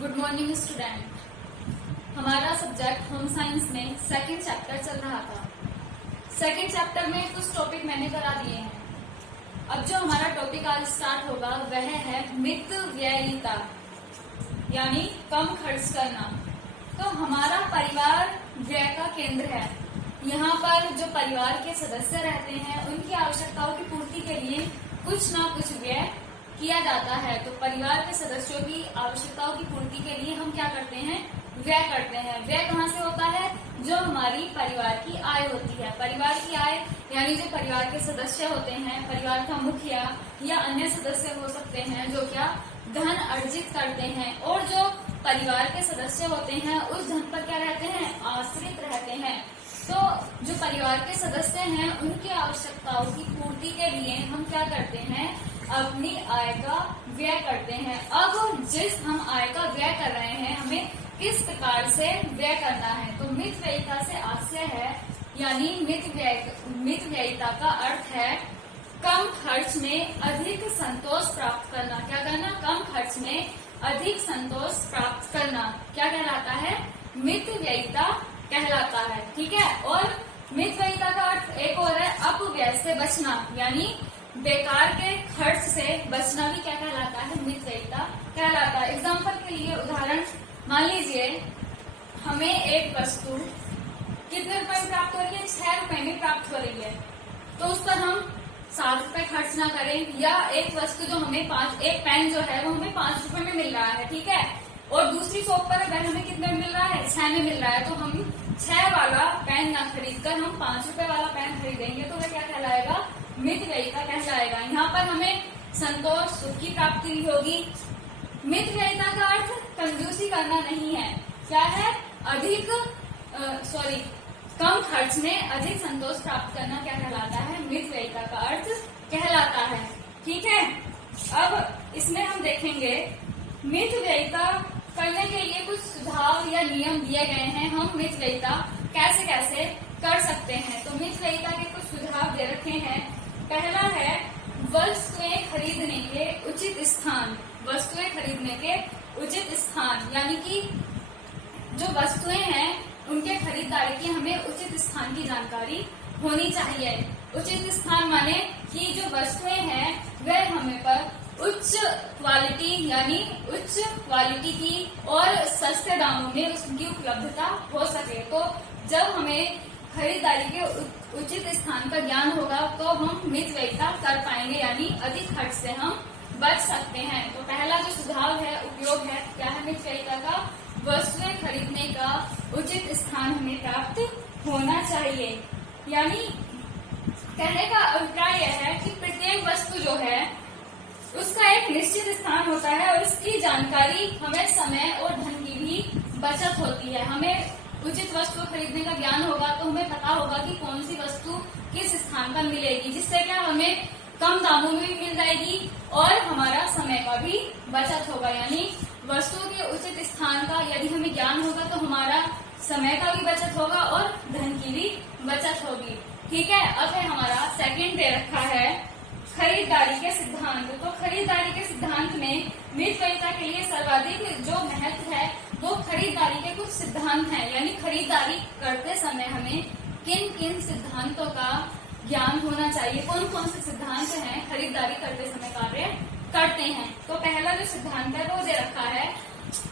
Good morning student. हमारा subject home science में second chapter चल रहा था। सेकंड चैप्टर में कुछ टॉपिक मैंने करा दिए हैं। अब जो हमारा टॉपिक आज स्टार्ट होगा वह है मितव्ययिता, यानी कम खर्च करना। तो हमारा परिवार व्यय का केंद्र है। यहाँ पर जो परिवार के सदस्य रहते हैं उनकी आवश्यकताओं की पूर्ति के लिए कुछ ना कुछ व्यय किया जाता है। तो परिवार के सदस्यों की आवश्यकताओं की पूर्ति के लिए हम क्या करते हैं? व्यय करते हैं। व्यय कहाँ से होता है? जो हमारी परिवार की आय होती है। परिवार की आय यानी जो परिवार के सदस्य होते हैं, परिवार का मुखिया या अन्य सदस्य हो सकते हैं जो क्या धन अर्जित करते हैं, और जो परिवार के सदस्य होते हैं उस धन पर क्या रहते हैं? आश्रित रहते हैं। तो जो परिवार के सदस्य हैं उनकी आवश्यकताओं की पूर्ति के लिए हम क्या करते हैं? अपनी आय का व्यय करते हैं। अब जिस हम आय का व्यय कर रहे हैं हमें किस प्रकार से व्यय करना है? तो मितव्ययिता से आशय है, यानी मितव्ययिता का अर्थ है कम खर्च में अधिक संतोष प्राप्त करना। क्या करना? कम खर्च में अधिक संतोष प्राप्त करना क्या कहलाता है? मितव्ययिता कहलाता है। ठीक है। और मितव्ययिता का अर्थ एक और है अपव्यय से बचना, यानी बेकार के खर्च से बचना भी क्या कहलाता है? मितव्ययिता कहलाता है। एग्जाम्पल के लिए उदाहरण मान लीजिए, हमें एक वस्तु कितने रुपए में प्राप्त हो रही है? 6 रुपए में प्राप्त हो रही है। तो उस पर हम 7 रुपए खर्च ना करें, या एक वस्तु जो हमें एक पेन जो है वो हमें 5 रुपए में मिल रहा है, ठीक है, और दूसरी शॉप पर अगर हमें कितने में मिल रहा है? 6 में मिल रहा है, तो हम 6 वाला पेन ना खरीद कर हम 5 रुपए वाला पेन खरीदेंगे, तो वह क्या कहलाएगा? मितव्ययिता कहलाएगा। यहाँ पर हमें संतोष, सुख की प्राप्ति भी होगी। मितव्ययिता का अर्थ कंजूसी करना नहीं है। क्या है? कम खर्च में अधिक संतोष प्राप्त करना क्या कहलाता है? मितव्ययिता का अर्थ कहलाता है। ठीक है। अब इसमें हम देखेंगे मितव्ययिता करने के लिए कुछ सुझाव या नियम दिए गए हैं। हम मितव्ययिता कैसे कैसे कर सकते हैं? तो मितव्ययिता के कुछ सुझाव दे रखे हैं। पहला है वस्तुएं खरीदने के उचित स्थान। वस्तुएं खरीदने के उचित स्थान, यानी कि जो वस्तुएं हैं उनके खरीदारी की हमें उचित स्थान की जानकारी होनी चाहिए। उचित स्थान माने कि जो वस्तुएं हैं वह हमें पर उच्च क्वालिटी, यानी उच्च क्वालिटी की और सस्ते दामों में उसकी उपलब्धता हो सके। तो जब हमें खरीदारी के उचित स्थान का ज्ञान होगा तो हम मितव्ययिता कर पाएंगे, यानी अधिक खर्च से हम बच सकते हैं। तो पहला जो सुझाव है, उपयोग है, क्या है मितव्ययिता का? वस्तुएं खरीदने का उचित स्थान हमें प्राप्त होना चाहिए। यानी कहने का अभिप्राय यह है कि प्रत्येक वस्तु जो है उसका एक निश्चित स्थान होता है और इसकी जानकारी हमें समय और धन की भी बचत होती है। हमें उचित वस्तु खरीदने का ज्ञान होगा तो हमें पता होगा कि कौन सी वस्तु किस स्थान पर मिलेगी, जिससे क्या हमें कम दामों में भी मिल जाएगी और हमारा समय का भी बचत होगा। यानी वस्तुओं के उचित स्थान का यदि हमें ज्ञान होगा तो हमारा समय का भी बचत होगा और धन की भी बचत होगी। ठीक है। अब है हमारा सेकंड दे रखा है खरीदारी के सिद्धांत। तो खरीदारी के सिद्धांत में मितव्ययिता के लिए सर्वाधिक जो महत्व है वो खरीदारी के कुछ सिद्धांत हैं। यानी खरीदारी करते समय हमें किन किन सिद्धांतों का ज्ञान होना चाहिए, कौन कौन से सिद्धांत हैं खरीदारी करते समय कार्य करते हैं। तो पहला जो सिद्धांत है वो दे रखा है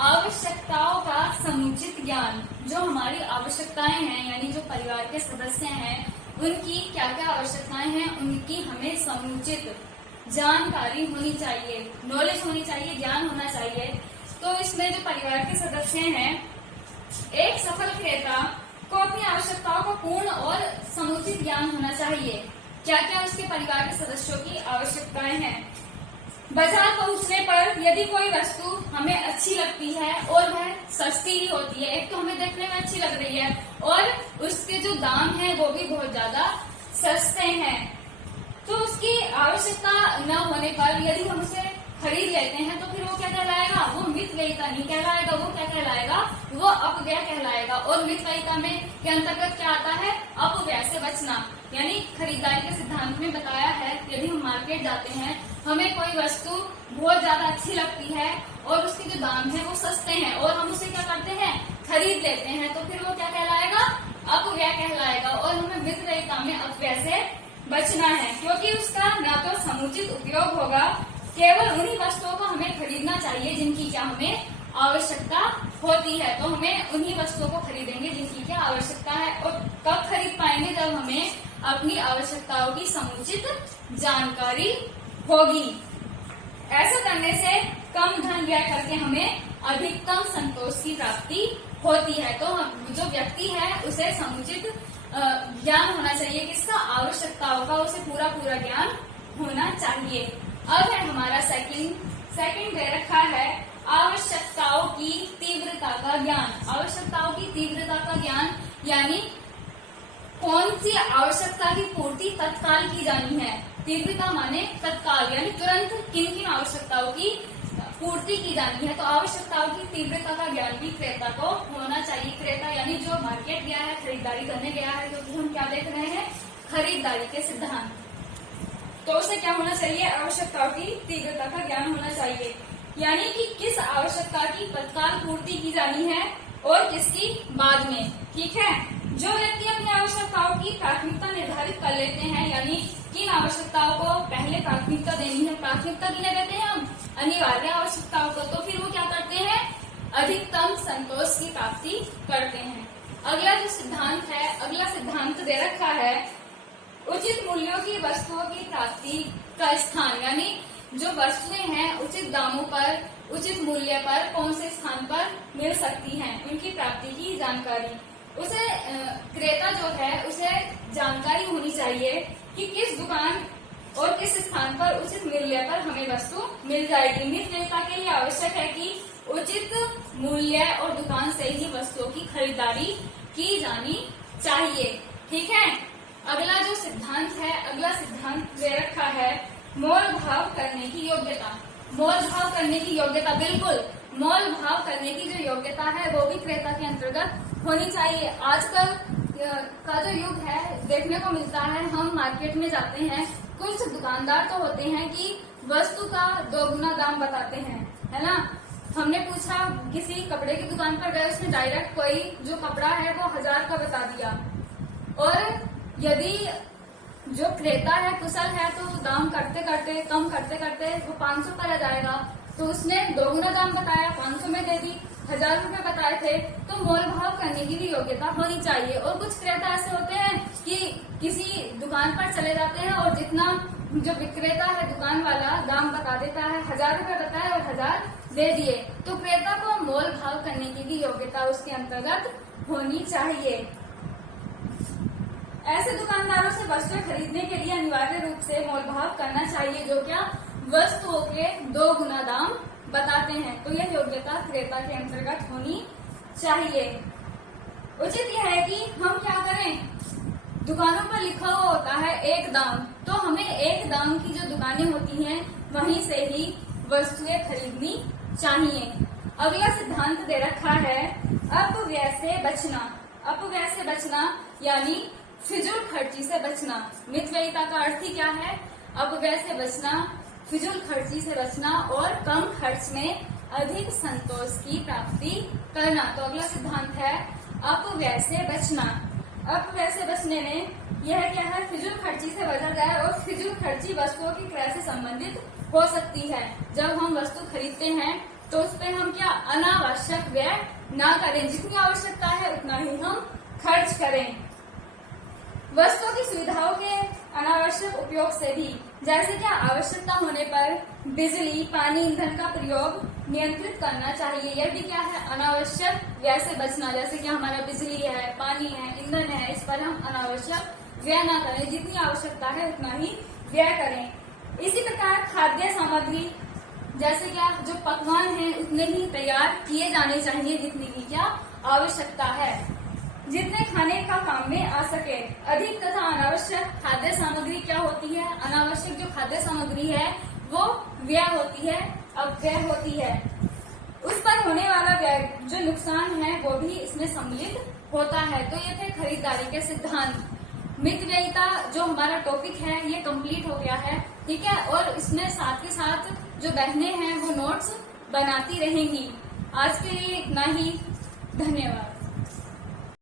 आवश्यकताओं का समुचित ज्ञान। जो हमारी आवश्यकताएं हैं, यानी जो परिवार के सदस्य हैं उनकी क्या क्या आवश्यकताएं हैं, उनकी हमें समुचित जानकारी होनी चाहिए, नॉलेज होनी चाहिए, ज्ञान होना चाहिए। तो इसमें जो परिवार के सदस्य हैं, एक सफल क्रेता को अपनी आवश्यकताओं का पूर्ण और समुचित ज्ञान होना चाहिए। क्या क्या उसके परिवार के सदस्यों की आवश्यकताएं हैं? बाजार पहुंचने पर यदि कोई वस्तु हमें अच्छी लगती है और वह सस्ती ही होती है, एक तो हमें देखने में अच्छी लग रही है और उसके जो दाम है वो भी बहुत ज्यादा सस्ते हैं, तो उसकी आवश्यकता न होने पर यदि हम उसे खरीद लेते हैं तो फिर वो क्या कहलाएगा? वो मितव्ययिता नहीं कहलाएगा, वो क्या कहलाएगा? वो अपव्यय कहलाएगा। और मितव्ययिता में के अंतर्गत क्या आता है? अपव्यय से बचना। यानी खरीदारी के सिद्धांत में बताया है, यदि हम मार्केट जाते हैं हमें कोई वस्तु बहुत ज्यादा अच्छी लगती है और उसके जो दाम है वो सस्ते हैं और हम उसे क्या करते हैं, खरीद लेते हैं, तो फिर वो क्या कहलाएगा, अपव्यय कहलाएगा। और हमें मितव्ययिता में अपव्यय से बचना है, क्योंकि उसका न तो समुचित उपयोग होगा, केवल उन्हीं वस्तुओं को हमें खरीदना चाहिए जिनकी क्या हमें आवश्यकता होती है। तो हमें उन्हीं वस्तुओं को खरीदेंगे जिनकी क्या आवश्यकता है। और कब खरीद पाएंगे, जब हमें अपनी आवश्यकताओं की समुचित जानकारी होगी। ऐसा करने से कम धन व्यय करके हमें अधिकतम संतोष की प्राप्ति होती है। तो जो व्यक्ति है उसे समुचित ज्ञान होना चाहिए, किसका, आवश्यकताओं का, उसे पूरा पूरा ज्ञान होना चाहिए। अब है हमारा सेकंड दे रखा है आवश्यकताओं की तीव्रता का ज्ञान। आवश्यकताओं की तीव्रता का ज्ञान यानी कौन सी आवश्यकता की पूर्ति तत्काल की जानी है। तीव्रता माने तत्काल, यानी तुरंत किन किन आवश्यकताओं की पूर्ति की जानी है। तो आवश्यकताओं की तीव्रता का ज्ञान भी क्रेता को होना चाहिए। क्रेता यानी जो मार्केट गया है, खरीदारी करने गया है, क्योंकि हम क्या देख रहे हैं, खरीदारी के सिद्धांत, तो उसे क्या होना चाहिए, आवश्यकताओं की तीव्रता का ज्ञान होना चाहिए। यानी कि किस आवश्यकता की तत्काल पूर्ति की जानी है और किसकी बाद में। ठीक है, जो व्यक्ति अपनी आवश्यकताओं की प्राथमिकता निर्धारित कर लेते हैं, यानी किन आवश्यकताओं को पहले प्राथमिकता देनी है, प्राथमिकता किन्हें देते हैं हम, अनिवार्य आवश्यकताओं को, तो फिर वो क्या करते हैं, अधिकतम संतोष की प्राप्ति करते हैं। अगला जो सिद्धांत है, अगला सिद्धांत दे रखा है उचित मूल्यों की वस्तुओं की प्राप्ति का स्थान, यानी जो वस्तुएं हैं उचित दामों पर, उचित मूल्य पर कौन से स्थान पर मिल सकती हैं, उनकी प्राप्ति की जानकारी। उसे क्रेता जो है उसे जानकारी होनी चाहिए कि किस दुकान और किस स्थान पर उचित मूल्य पर हमें वस्तु मिल जाएगी। मितव्ययिता के लिए आवश्यक है कि उचित मूल्य और दुकान से ही वस्तुओं की खरीदारी की जानी चाहिए। ठीक है, अगला जो सिद्धांत है, अगला सिद्धांत दे रखा है मोल भाव करने की योग्यता। मोल भाव करने की योग्यता, बिल्कुल मोल भाव करने की जो योग्यता है वो भी क्रेता के अंतर्गत होनी चाहिए। आजकल का जो युग है देखने को मिलता है, हम मार्केट में जाते हैं, कुछ दुकानदार तो होते हैं कि वस्तु का 2 गुना दाम बताते हैं, है ना। हमने पूछा, किसी कपड़े की दुकान पर गए, उसने डायरेक्ट कोई जो कपड़ा है वो 1000 का बता दिया, और यदि जो क्रेता है कुशल है तो दाम करते करते कम करते करते वो 500 पर आ जाएगा। तो उसने 2 गुना दाम बताया, 500 में दे दी, 1000 रुपए बताए थे। तो मोल भाव करने की भी योग्यता होनी चाहिए। और कुछ क्रेता ऐसे होते हैं कि किसी दुकान पर चले जाते हैं और जितना जो विक्रेता है दुकान वाला दाम बता देता है, 1000 रुपए बताए और 1000 दे दिए। तो क्रेता को मोल भाव करने की भी योग्यता उसके अंतर्गत होनी चाहिए। ऐसे दुकानदारों से वस्तुएं खरीदने के लिए अनिवार्य रूप से मोल भाव करना चाहिए, जो क्या वस्तुओं के 2 गुना दाम बताते हैं। तो यह योग्यता क्रेता के अंतर्गत होनी चाहिए। उचित यह है कि हम क्या करें, दुकानों पर लिखा हुआ होता है 1 दाम, तो हमें 1 दाम की जो दुकानें होती हैं वहीं से ही वस्तुएं खरीदनी चाहिए। अगला सिद्धांत दे रखा है अपव्यय से बचना। अपव्यय से बचना यानी फिजूल खर्ची से बचना। मितव्ययिता का अर्थ ही क्या है, अपव्यय से बचना, फिजूल खर्ची से बचना और कम खर्च में अधिक संतोष की प्राप्ति करना। तो अगला सिद्धांत है अपव्यय से बचना। अपव्यय से बचने में यह क्या है, फिजूल खर्ची से बचा जाए। और फिजूल खर्ची वस्तुओं की क्रय से संबंधित हो सकती है। जब हम वस्तु खरीदते हैं तो उस पर हम क्या अनावश्यक व्यय ना करें, जितनी आवश्यकता है उतना ही हम खर्च करें। वस्तुओं की सुविधाओं के अनावश्यक उपयोग से भी, जैसे क्या आवश्यकता होने पर बिजली, पानी, ईंधन का प्रयोग नियंत्रित करना चाहिए। यह भी क्या है, अनावश्यक व्यय से बचना। जैसे कि हमारा बिजली है, पानी है, ईंधन है, इस पर हम अनावश्यक व्यय ना करें, जितनी आवश्यकता है उतना ही व्यय करें। इसी प्रकार खाद्य सामग्री, जैसे क्या जो पकवान है उतने ही तैयार किए जाने चाहिए जितनी की क्या आवश्यकता है, जितने खाने का काम में आ सके। अधिक तथा अनावश्यक खाद्य सामग्री क्या होती है, अनावश्यक जो खाद्य सामग्री है वो व्यय होती है, अपव्यय होती है। उस पर होने वाला व्यय जो नुकसान है वो भी इसमें सम्मिलित होता है। तो ये थे खरीदारी के सिद्धांत। मितव्ययिता जो हमारा टॉपिक है ये कंप्लीट हो गया है। ठीक है। और इसमें साथ के साथ जो बहनें हैं वो नोट्स बनाती रहेंगी। आज के लिए इतना ही, धन्यवाद।